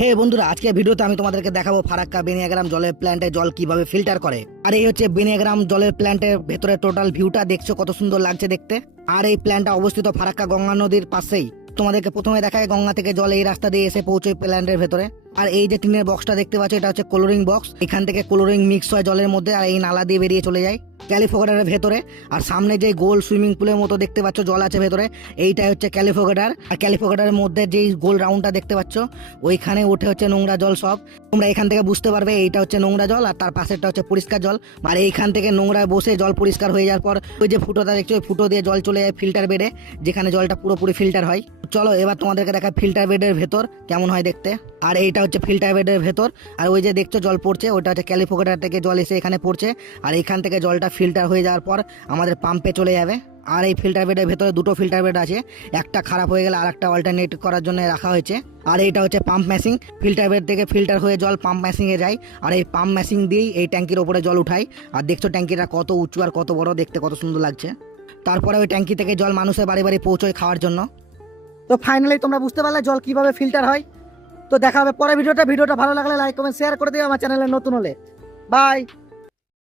হে বন্ধুরা, আজকে ভিডিওতে আমি তোমাদেরকে দেখাবো ফারাক্কা বেনিয়াগ্রাম জলের প্ল্যান্টে জল কিভাবে ফিল্টার করে। আর এই হচ্ছে বেনিয়াগ্রাম জলের প্ল্যান্টের ভেতরে টোটাল ভিউটা, দেখছো কত সুন্দর লাগছে দেখতে। আর এই প্ল্যান্টটা অবস্থিত ফারাক্কা গঙ্গা নদীর পাশেই। তোমাদেরকে প্রথমে দেখায় গঙ্গা থেকে জল এই রাস্তা দিয়ে এসে পৌঁছয় প্ল্যান্টের ভেতরে। আর এই যে টিনের বক্সটা দেখতে পাচ্ছ, এটা হচ্ছে কোলোরিং বক্স। এখান থেকে কোলোরিং মিক্স হয় জলের মধ্যে, আর এই নালা দিয়ে বেরিয়ে চলে যায় ক্যালিফোগাটারের ভেতরে। আর সামনে যে গোল সুইমিং পুলের মতো দেখতে পাচ্ছ জল আছে ভেতরে, এইটাই হচ্ছে ক্যালিফোগাটার। আর ক্যালিফোগাটারের মধ্যে যেই গোল রাউন্ডটা দেখতে পাচ্ছ, ওইখানে উঠে হচ্ছে নোংরা জল সব। তোমরা এখান থেকে বুঝতে পারবে এইটা হচ্ছে নোংরা জল, আর তার পাশেরটা হচ্ছে পরিষ্কার জল। আর এইখান থেকে নোংরা বসে জল পরিষ্কার হয়ে যাওয়ার পর ওই যে ফুটোটা দেখছো, ওই ফুটো দিয়ে জল চলে যায় ফিল্টার বেডে, যেখানে জলটা পুরোপুরি ফিল্টার হয়। চলো এবার তোমাদেরকে দেখা ফিল্টার বেডের ভেতর কেমন হয় দেখতে। আর এইটা হচ্ছে ফিল্টার বেডের ভেতর। আর ওই যে দেখছো জল পড়ছে, ওইটা হচ্ছে ক্যালিফোগাটার থেকে জল এসে এখানে পড়ছে। আর এখান থেকে জলটা ফিল্টার হয়ে যাওয়ার পর আমাদের পাম্পে চলে যাবে। আর এই ফিল্টার বেডের ভেতরে দুটো ফিল্টার বেড আছে, একটা খারাপ হয়ে গেলে আর একটা অল্টারনেট করার জন্য রাখা হয়েছে। আর এইটা হচ্ছে পাম্প মেশিন, ফিল্টার বেড থেকে ফিল্টার হয়ে জল পাম্প মেশিনে যায়। আর এই পাম্প মেশিন দিয়েই এই ট্যাঙ্কির ওপরে জল উঠায়। আর দেখছো ট্যাঙ্কিটা কত উঁচু আর কত বড়, দেখতে কত সুন্দর লাগছে। তারপরে ওই ট্যাঙ্কি থেকে জল মানুষের বাড়ি বাড়ি পৌঁছয় খাওয়ার জন্য। তো ফাইনালি তোমরা বুঝতে পারলে জল কিভাবে ফিল্টার হয়। তো দেখা হবে পরে ভিডিওটা ভালো লাগলে লাইক কমেন্ট শেয়ার করে দিও, আমার চ্যানেলে নতুন হলে। বাই।